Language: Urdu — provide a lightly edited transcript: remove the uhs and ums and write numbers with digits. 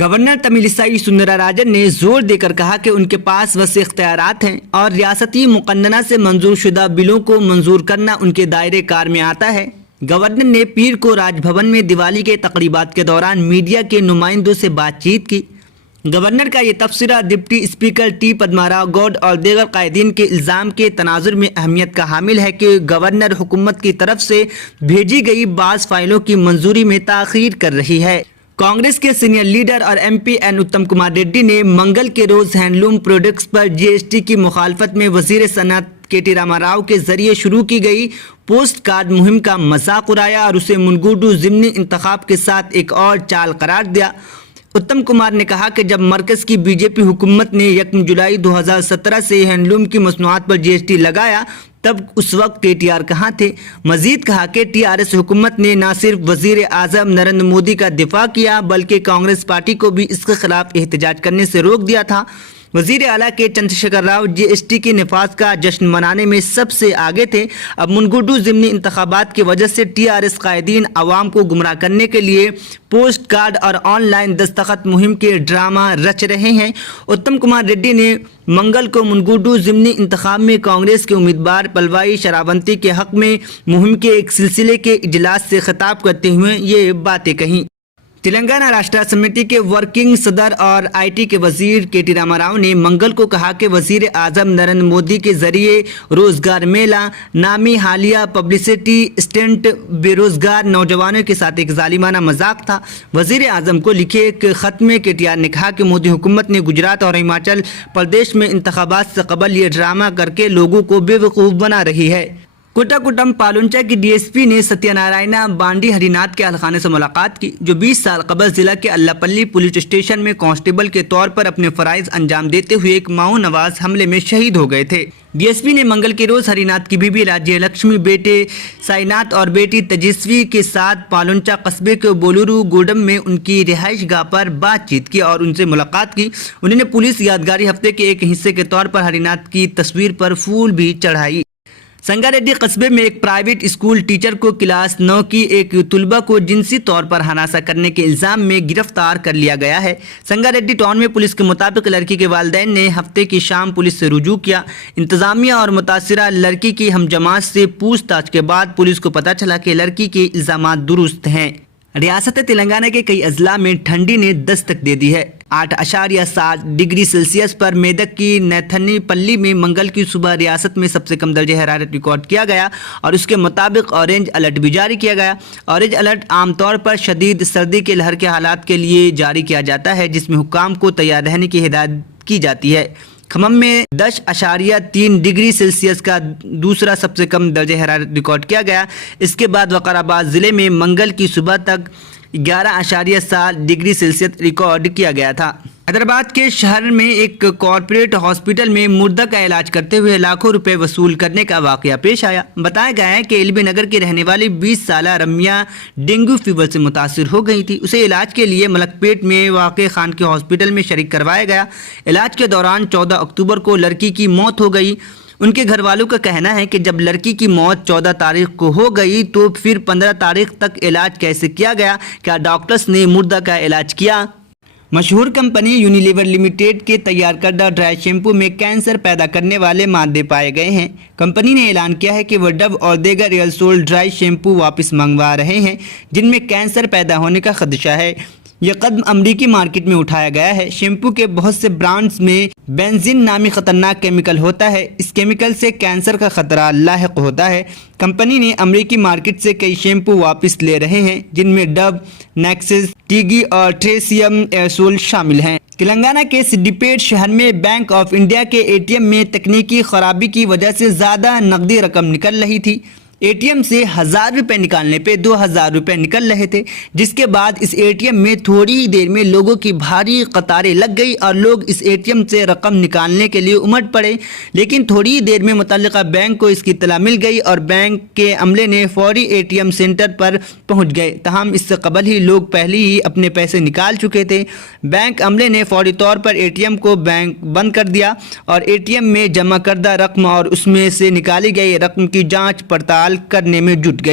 گورنر تملسائی سوندراراجن نے زور دے کر کہا کہ ان کے پاس وسیع اختیارات ہیں اور ریاستی مقننہ سے منظور شدہ بلوں کو منظور کرنا ان کے دائرے کار میں آتا ہے۔ گورنر نے پیر کو راج بھون میں دیوالی کے تقریبات کے دوران میڈیا کے نمائندوں سے بات چیت کی۔ گورنر کا یہ تبصرہ deputy speaker T Padma Rao Goud اور دیگر قائدین کے الزام کے تناظر میں اہمیت کا حامل ہے کہ گورنر حکومت کی طرف سے بھیجی گئی بعض فائلوں کی منظوری میں تاخیر کر رہی ہے۔ کانگریس کے سینئر لیڈر اور ایم پی این اتم کمار ریڈی نے منگل کے روز ہینڈلوم پروڈکٹس پر جی ایس ٹی کی مخالفت میں وزیر صنعت کے ٹی راما راؤ کے ذریعے شروع کی گئی پوسٹ کارڈ مہم کا مذاق اڑایا اور اسے منگوڈو ضمنی انتخاب کے ساتھ ایک اور چال قرار دیا۔ اتم کمار نے کہا کہ جب مرکز کی بی جے پی حکومت نے 1 جولائی 2017 سے ہینڈلوم کی مصنوعات پر جی ایس ٹی لگایا تب اس وقت کے ٹی آر کہاں تھے؟ مزید کہا کہ ٹی آر ایس حکومت نے نہ صرف وزیر اعظم نریندر مودی کا دفاع کیا بلکہ کانگریس پارٹی کو بھی اس کے خلاف احتجاج کرنے سے روک دیا تھا۔ وزیر اعلیٰ کے چندر شیکھر راؤ جی ایس ٹی کے نفاذ کا جشن منانے میں سب سے آگے تھے۔ اب منگوڈو ضمنی انتخابات کی وجہ سے ٹی آر ایس قائدین عوام کو گمراہ کرنے کے لیے پوسٹ کارڈ اور آن لائن دستخط مہم کے ڈرامہ رچ رہے ہیں۔ اتم کمار ریڈی نے منگل کو منگوڈو ضمنی انتخاب میں کانگریس کے امیدوار پلوائی شراونتی کے حق میں مہم کے ایک سلسلے کے اجلاس سے خطاب کرتے ہوئے یہ باتیں کہیں۔ تلنگانہ راشٹر سمیتی کے ورکنگ صدر اور آئی ٹی کے وزیر کے ٹی راما راؤ نے منگل کو کہا کہ وزیر اعظم نریندر مودی کے ذریعے روزگار میلہ نامی حالیہ پبلسٹی اسٹنٹ بے روزگار نوجوانوں کے ساتھ ایک ظالمانہ مذاق تھا۔ وزیر اعظم کو لکھے ایک خط میں کے ٹی آر نے کہا کہ مودی حکومت نے گجرات اور ہماچل پردیش میں انتخابات سے قبل یہ ڈرامہ کر کے لوگوں کو بے وقوف بنا رہی ہے۔ کوٹاکوٹم پالونچا کی ڈی ایس پی نے ستیہ نارائنا بانڈی ہری ناتھ کے اہلخانے سے ملاقات کی، جو 20 سال قبل ضلع کے اللہ پلی پولیس اسٹیشن میں کانسٹیبل کے طور پر اپنے فرائض انجام دیتے ہوئے ایک ماؤ نواز حملے میں شہید ہو گئے تھے۔ ڈی ایس پی نے منگل کے روز ہری ناتھ کی بیوی راجیہ لکشمی، بیٹے سائی ناتھ اور بیٹی تیجسوی کے ساتھ پالونچا قصبے کے بولورو گوڈم میں ان کی رہائش گاہ پر بات چیت کی اور ان سے ملاقات کی۔ انہوں نے پولیس یادگاری ہفتے کے ایک حصے کے طور پر ہری ناتھ کی تصویر پر پھول بھی چڑھائی۔ سنگاریڈی قصبے میں ایک پرائیویٹ اسکول ٹیچر کو کلاس 9 کی ایک طالبہ کو جنسی طور پر ہراساں کرنے کے الزام میں گرفتار کر لیا گیا ہے۔ سنگاریڈی ٹاؤن میں پولیس کے مطابق لڑکی کے والدین نے ہفتے کی شام پولیس سے رجوع کیا۔ انتظامیہ اور متاثرہ لڑکی کی ہم جماعت سے پوچھ تاچھ کے بعد پولیس کو پتہ چلا کہ لڑکی کے الزامات درست ہیں۔ ریاست تلنگانہ کے کئی اضلاع میں ٹھنڈی نے دستک دے دی ہے۔ 8.7 ڈگری سیلسیس پر میدک کی نیتھنی پلی میں منگل کی صبح ریاست میں سب سے کم درجہ حرارت ریکارڈ کیا گیا اور اس کے مطابق اورنج الرٹ بھی جاری کیا گیا۔ اورنج الرٹ عام طور پر شدید سردی کے لہر کے حالات کے لیے جاری کیا جاتا ہے، جس میں حکام کو تیار رہنے کی ہدایت کی جاتی ہے۔ کھمم میں 10.3 ڈگری سیلسیس کا دوسرا سب سے کم درجہ حرارت ریکارڈ کیا گیا۔ اس کے بعد وقار آباد ضلع میں منگل کی صبح تک 11.7 ڈگری سیلسیس ریکارڈ کیا گیا تھا۔ حیدرآباد کے شہر میں ایک کارپوریٹ ہاسپٹل میں مردہ کا علاج کرتے ہوئے لاکھوں روپے وصول کرنے کا واقعہ پیش آیا۔ بتایا گیا ہے کہ ایل بی نگر کی رہنے والی 20 سالہ رمیا ڈینگو فیور سے متاثر ہو گئی تھی۔ اسے علاج کے لیے ملک پیٹ میں واقع خان کے ہاسپٹل میں شریک کروایا گیا۔ علاج کے دوران 14 اکتوبر کو لڑکی کی موت ہو گئی۔ ان کے گھر والوں کا کہنا ہے کہ جب لڑکی کی موت 14 تاریخ کو ہو گئی تو پھر 15 تاریخ تک علاج کیسے کیا گیا؟ کیا ڈاکٹرز نے مردہ کا علاج کیا؟ مشہور کمپنی یونیلیور لمیٹڈ کے تیار کردہ ڈرائی شیمپو میں کینسر پیدا کرنے والے مادے پائے گئے ہیں۔ کمپنی نے اعلان کیا ہے کہ وہ ڈو اور دیگر ریئل سول ڈرائی شیمپو واپس منگوا رہے ہیں جن میں کینسر پیدا ہونے کا خدشہ ہے۔ یہ قدم امریکی مارکیٹ میں اٹھایا گیا ہے۔ شیمپو کے بہت سے برانڈز میں بینزین نامی خطرناک کیمیکل ہوتا ہے۔ اس کیمیکل سے کینسر کا خطرہ لاحق ہوتا ہے۔ کمپنی نے امریکی مارکیٹ سے کئی شیمپو واپس لے رہے ہیں جن میں ڈو، نیکسس، ٹیگی اور ٹریسیم ایرسول شامل ہیں۔ تلنگانہ کے سڈیپیٹ شہر میں بینک آف انڈیا کے اے ٹی ایم میں تکنیکی خرابی کی وجہ سے زیادہ نقدی رقم نکل رہی تھی۔ اے ٹی ایم سے 1000 روپے نکالنے پہ 2000 روپے نکل رہے تھے، جس کے بعد اس اے ٹی ایم میں تھوڑی ہی دیر میں لوگوں کی بھاری قطاریں لگ گئی اور لوگ اس اے ٹی ایم سے رقم نکالنے کے لیے امٹ پڑے۔ لیکن تھوڑی ہی دیر میں متعلقہ بینک کو اس کی اطلاع مل گئی اور بینک کے عملے نے فوری اے ٹی ایم سینٹر پر پہنچ گئے۔ تاہم اس سے قبل ہی لوگ پہلے ہی اپنے پیسے نکال چکے تھے۔ بینک عملے نے فوری طور پر اے ٹی ایم کو بند کر دیا اور اے ٹی ایم میں جمع کردہ رقم اور اس میں سے نکالی گئی رقم کی جانچ پڑتال کرنے میں جٹ گئے۔